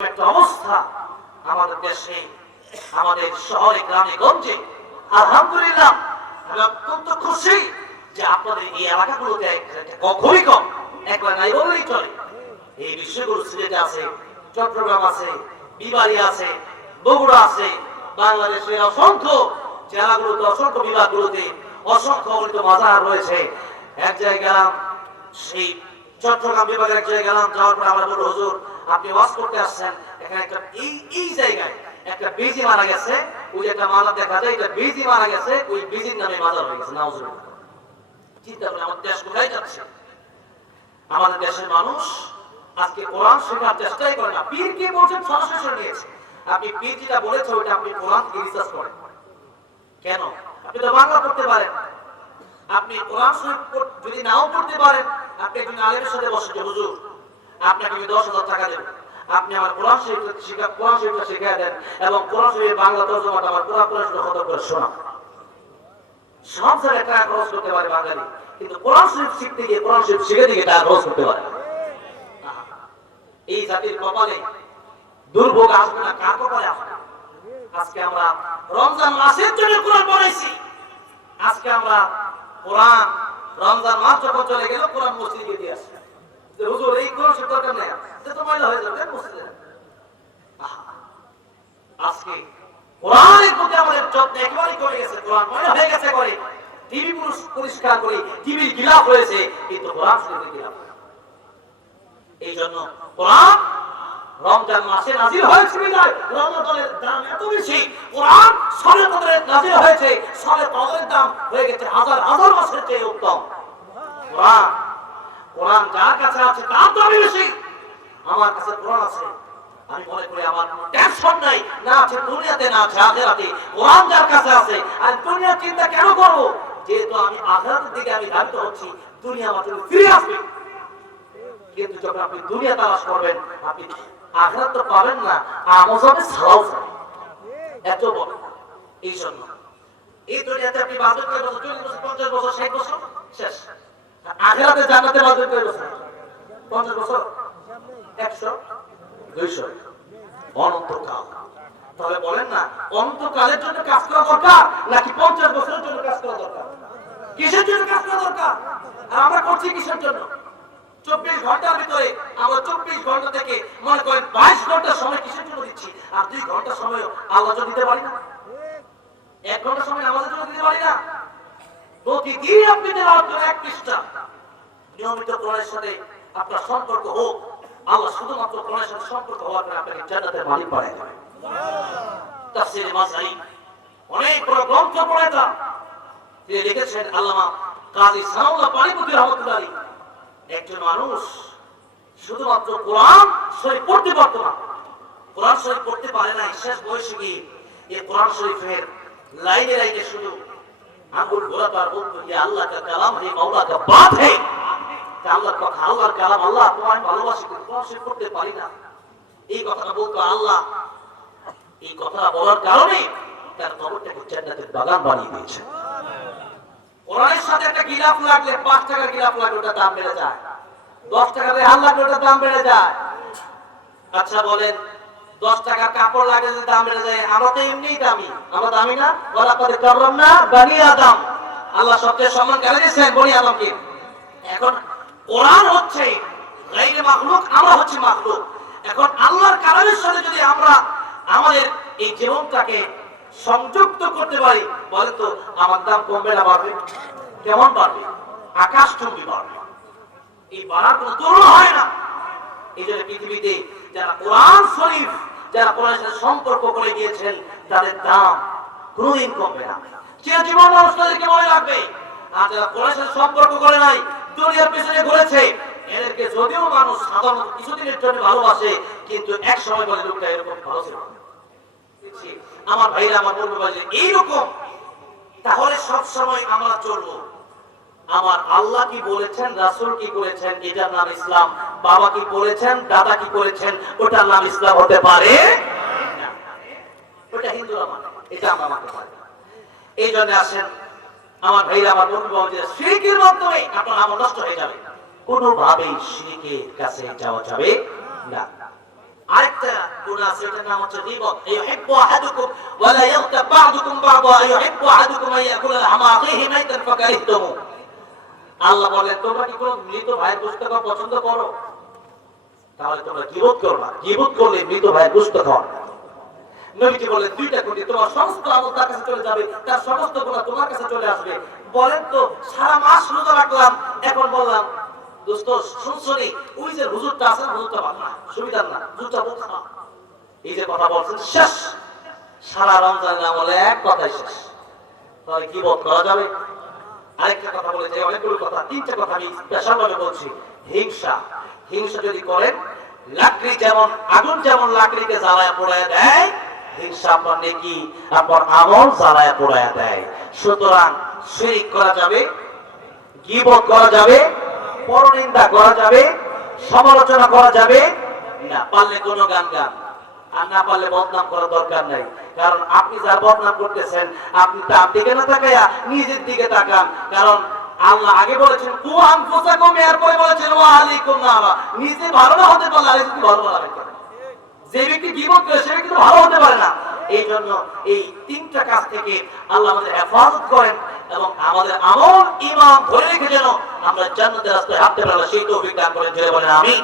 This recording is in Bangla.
একটা অবস্থা আমাদের দেশে, আমাদের শহরে, গ্রামে গঞ্জে। আলহামদুলিল্লাহ, আমি অত্যন্ত খুশি যে আপনাদের এই এলাকাগুলোতে খুবই কম, একবার নাই বললেই চলে। এই বিষয়গুলো সিলেটে আছে, চট্টগ্রাম আছে, বিবাড়ি আছে, বগুড়া আছে, বাংলাদেশের অসংখ্য জেলাগুলোতে, অসংখ্য বিভাগগুলোতে অসংখ্য অমৃত মাজার রয়েছে। এক জায়গায় গেলাম, সেই চট্টগ্রাম বিভাগের এক জায়গায় গেলাম, যাওয়ার পরে আমরা বলবো, হুজুর আপনি ওয়াজ করতে আসছেন, এখানে একটা এই জায়গায় একটা বিজি মারা গেছে, ওই যে একটা মালা দেখা যায়, এটা বিজি মারা গেছে, ওই বিজির নামে মাজার হয়ে গেছে। নাউজুবিল্লাহ। চিন্তা করে আমাদের দেশ কোথায় যাচ্ছে? আমাদের দেশের মানুষ আজকে কোরআন শেখার চেষ্টাই করে না। পীর কি বলছেন সরাসরি নিয়েছে। আপনি পীর যেটা বলেছে ওইটা আপনি কোরআন থেকে রিসার্চ করেন। কেন? আপনি তো বাংলা পড়তে পারেন, আপনি কোরআন শরীফ যদি নাও পড়তে পারেন, আপনি একজন আলেমের সাথে বসে, যে হুজুর আপনাকে আমি 10,000 টাকা দেব, আপনি আমার কোরআন শরীফটা শিখিয়ে দেন এবং কোরআন শরীফের বাংলা তর্জমাটা আমার পুরো খতম করে শোনান। সব জায়গায় টাকা খরচ করতে পারে বাঙালি, কিন্তু কোরআন শরীফ শিখতে গিয়ে, কোরআন শরীফ শিখে দিয়ে টাকা খরচ করতে পারে। এই জাতির কপালে দুর্ভোগ আসবে না, কার কপালে আসবে? আজকে আমরা রমজান মাসের জন্য কোরআন পড়াইছি। আজকে আমরা কোরআন রমজান মাস যখন চলে গেল, কোরআন মসজিদে দিয়ে আসছে, যে হুজুর এই কোরআন শরীফ দরকার নেই, যে তো ময়লা হয়ে যাবে মসজিদে। আজকে কোরআনের প্রতি আমাদের যত্ন একেবারেই কমে গেছে। কোরআন ময়লা হয়ে গেছে, করে টিভি পরিষ্কার করি, টিভির গিলাফ হয়েছে, কিন্তু কোরআন শরীফের গিলাফ। এই জন্য কোরআন রমজান মাসে নাজিল হয়েছে বিধায় রমজানের দাম এত বেশি। কোরআন শবে কদরের নাজিল হয়েছে, শবে কদরের দাম হয়ে গেছে হাজার হাজার মাসের চেয়ে উত্তম। কোরআন যার কাছে আছে তার দাম বেশি। আমার কাছে কোরআন আছে, আমি মনে করি আমার টেনশন নাই, না আছে দুনিয়াতে, না আছে আখিরাতে। কোরআন যার কাছে আছে, আর দুনিয়ার চিন্তা কেন করব? যেহেতু আমি আখিরাতের দিকে আমি ধাবিত হচ্ছি, দুনিয়া আমার জন্য ফিরে আসবে। কিন্তু যখন আপনি দুনিয়া তালাশ করবেন, আপনি আখিরাত তো পাবেন না, আমল হবে ছাড়াও যাবে। এত বড়। এই জন্য এই দুনিয়াতে আপনি বাঁচবেন কয় বছর? 40 বছর, 50 বছর, 60 বছর, শেষ। আখিরাতে জান্নাতে বাঁচবেন কয় বছর? 50 বছর, 100, 200, অনন্তকাল। তাহলে বলেন না, অনন্তকালের জন্য কাজ করা দরকার নাকি 50 বছরের জন্য কাজ করা দরকার? কিসের জন্য কাজ করা দরকার? আর আমরা করছি কিসের জন্য? 24 ঘন্টার ভিতরে আমরা 24 ঘন্টা থেকে মনে করেন 22 ঘন্টা সময় কিসের জন্য দিচ্ছি? আর 2 ঘন্টা সময় আল্লাহর জন্য দিতে পারি না? 1 ঘন্টা সময় নামাজের জন্য দিতে পারি না? প্রতিদিন আপনি তেলাওয়াত করেন 1 পৃষ্ঠা, নিয়মিত কোরআনের সাথে আপনার সম্পর্ক হোক। আল্লাহ শুধুমাত্র কোরআনের সাথে সম্পর্ক হওয়ার পরে আপনাকে জান্নাতের মালিক বানায় দেবেন। তাফসীরে মাযহারি অনেক বড় গ্রন্থ পড়েতা তিনি লিখেছেন আল্লামা কাজী সানাউল্লাহ পানিপতি রাহমাতুল্লাহ আলাইহি। একজন মানুষ শুধুমাত্র কোরআন শরীফ পড়তে পারত না, কোরআন শরীফ পড়তে পারে নাই, শেষ বয়সে গিয়ে এই কোরআন শরীফের লাইনে লাইনে শুধু আঙ্গুল ঘোরাতো আর বলতো, ইয়া আল্লাহ কা কালাম হে মাওলা কা বাত হে। আল্লাহর কথা, আল্লাহর কালাম, আল্লাহ তোমায় ভালোবাসি, কোরআন শরীফ পড়তে পারি না। এই কথাটা বলতো। আল্লাহ এই কথাটা বলার কারণে তার কবরটাকে জান্নাতের বাগান বানিয়ে দিয়েছে। কোরআনের সাথে একটা গিলাফ লাগলে, 5 টাকার গিলাফ লাগলে ওটার দাম বেড়ে যায়, 10 টাকার রেহান লাগলে ওটার দাম বেড়ে যায়। আচ্ছা বলেন, 10 টাকার কাপড় লাগলে যদি দাম বেড়ে যায়, আমরা তো এমনিই দামি, আমরা দামি না? বলা করে করলাম না, বনি আদম, আল্লাহ সবচেয়ে সম্মান করে দিয়েছেন বনি আদমকে। এখন কোরআন হচ্ছে গায়রে মাখলুক, আমরা হচ্ছে মাখলুক। এখন আল্লাহর কালামের সাথে যদি আমরা আমাদের এই জীবনটাকে সংযুক্ত করতে পারি, বলে তো আমার দাম কমবে না বাড়বে? কেমন বাড়বে? আকাশ চুম্বি বাড়বে। এই বাড়ার কোনো তুলনা হয় না। এই জন্য পৃথিবীতে যারা কোরআন শরীফ, যারা কোরআনের সাথে সম্পর্ক করে গিয়েছেন, তাদের দাম কোনোদিন কমবে না, চির জীবন মানুষ তাদেরকে মনে রাখবে। আর যারা কোরআনের সাথে সম্পর্ক করে নাই, দুনিয়ার পেছনে ঘুরেছে, এদেরকে যদিও মানুষ সাধারণত কিছুদিনের জন্য ভালোবাসে, কিন্তু এক সময় বলে লোকটা এরকম ভালো ছিল। আমার ভাইরা, আমার বলবো এইরকম। তাহলে সব সময় আমরা চলবো আমার আল্লাহ কি বলেছেন, রাসূল কি করেছেন, এটার নাম ইসলাম। বাবা কি বলেছেন, দাদা কি করেছেন, ওটার নাম ইসলাম হতে পারে না। ওটা হিন্দুরা মানে, এটা আমরা মানতে পারি না। এই জন্য আসেন আমার ভাইরা, আমার বলবো যে শিরকের মাধ্যমে আপনার আমল নষ্ট হয়ে যাবে। কোনোভাবেই শিরকের কাছে যাওয়া যাবে না। আরেকটা গুনাহ আছে, এটার নাম হচ্ছে গীবত। ইউহিব্বু আহাদুকুম ওয়া লা ইয়াগতাব বা'দুকুম বা'দা ইউহিব্বু আহাদুকুম আন ইয়াকুলা লাহমা আখিহি মাইতান ফাকারিহতুমু। আল্লাহ বলেন তোমরা কি কোনো মৃত ভাইয়ের গোশত খাওয়া পছন্দ করো? তাহলে তোমরা গীবত করো না। গীবত করলে মৃত ভাইয়ের গোশত খাওয়া। নবীজি বলেন দুইটা কোটি তোমার সমস্ত আমল তার কাছে চলে যাবে, তার সমস্ত গুনাহ তোমার কাছে চলে আসবে। বলেন তো সারা মাস রোজা রাখলাম, এখন বললাম দোস্ত শুনছনি ওই যে হুজুরটা আছে না, হুজুরটা ভালো না, সুবিধার না, হুজুরটা বলছে না, এই যে কথা বলছেন শেষ। সারা রমজানের আমলে এক কথাই শেষ। তাহলে গীবত করা যাবে? আরেকটা কথা বলে যে অনেকগুলো কথা, তিনটা কথা আমি স্পেশালভাবে বলছি। হিংসা, হিংসা যদি করেন, লাকড়ি যেমন আগুন যেমন লাকড়িকে জ্বালায় পোড়ায় দেয়, হিংসা আপনার নেকি আপনার আমল জ্বালায় পোড়ায় দেয়। সুতরাং শিরক করা যাবে, গীবত করা যাবে, পরনিন্দা করা যাবে, সমালোচনা করা যাবে না। পারলে কোনো গান গান, আর না পারলে বদনাম করার দরকার নাই। কারণ আপনি যার বদনাম করতেছেন, আপনি তার দিকে না তাকায়া নিজের দিকে তাকান। কারণ আল্লাহ আগে বলেছেন কু আনফুসাকুম, এরপরে বলেছেন ওয়া আলাইকুম নারা। নিজে ভালো না হতে পারলে আরেকজনকে ভালো বানাবেন কেন? যে ব্যক্তি গীবত করে সে ব্যক্তি ভালো হতে পারে না। এই জন্য এই তিনটা কাজ থেকে আল্লাহ আমাদের হেফাজত করেন এবং আমাদের আমল ঈমান ধরে রেখে যেন আমরা জান্নাতের রাস্তায় হাঁটতে পারি, সেই তৌফিক দান করেন। জোরে বলেন আমিন।